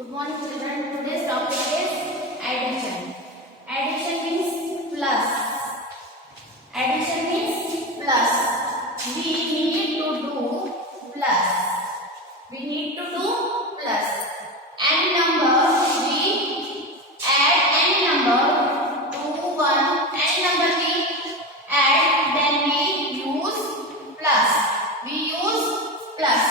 Good morning children. Today's topic is addition. Addition means plus. Addition means plus. We need to do plus. We need to do plus. Any number we add any number to one. Any number we add, then we use plus. We use plus.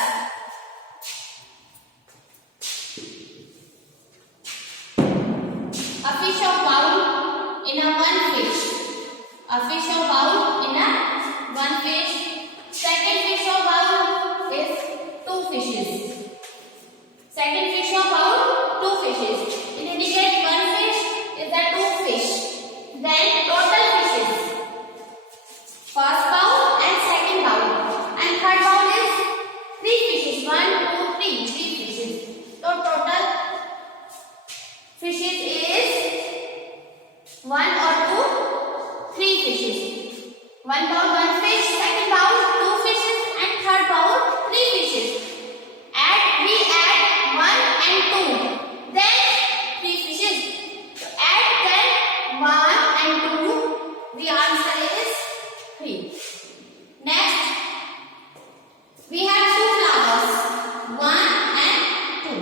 A fish of bowl in a one fish. A fish of bowl in a one fish. Second fish of bowl is two fishes. Second fish of bowl, two fishes. It indicates one fish is a two fish. Then total fishes. First bowl and second bowl. And third bowl is three fishes. One, two, three. Three fishes. So total fishes is one or two, three fishes. One bowl, one fish. Second bowl, two fishes. And third bowl, three fishes. We add one and two. Then three fishes. To add then one and two, the answer is three. Next, we have two flowers. One and two.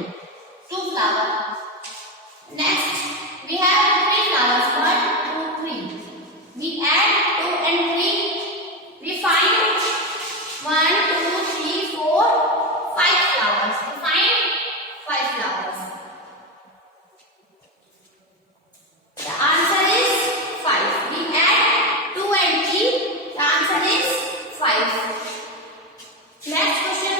Two flowers. Next, we have three flowers. One, two, three. We add two and three. We find one, two, three, four, five flowers. We find five flowers. The answer is five. We add two and three. The answer is five. Next question,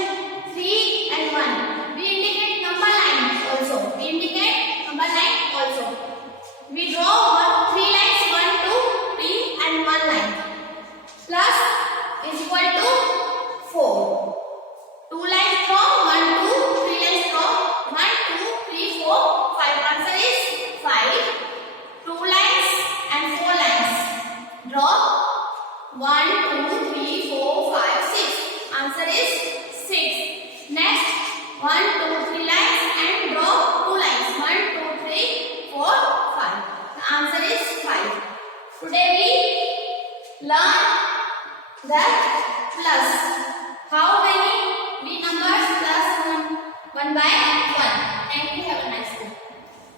three and one. We indicate number line also. We indicate number line also. We draw three lines, 1, 2, 3 and 1 line. Plus is equal to 4. 2 lines draw, 1, 2, 3 lines draw, 1, 2, 3, 4, 5. Answer is 5. 2 lines and 4 lines. Draw 1, 2, 3, 4, 5, 6. Answer is 6. Next, 1, 2, 3 lines and draw 2 lines. 1, 2, 3, 4, 5. The answer is 5. Today we learn the plus. How many numbers plus 1 by 1. Thank you. Have a nice day.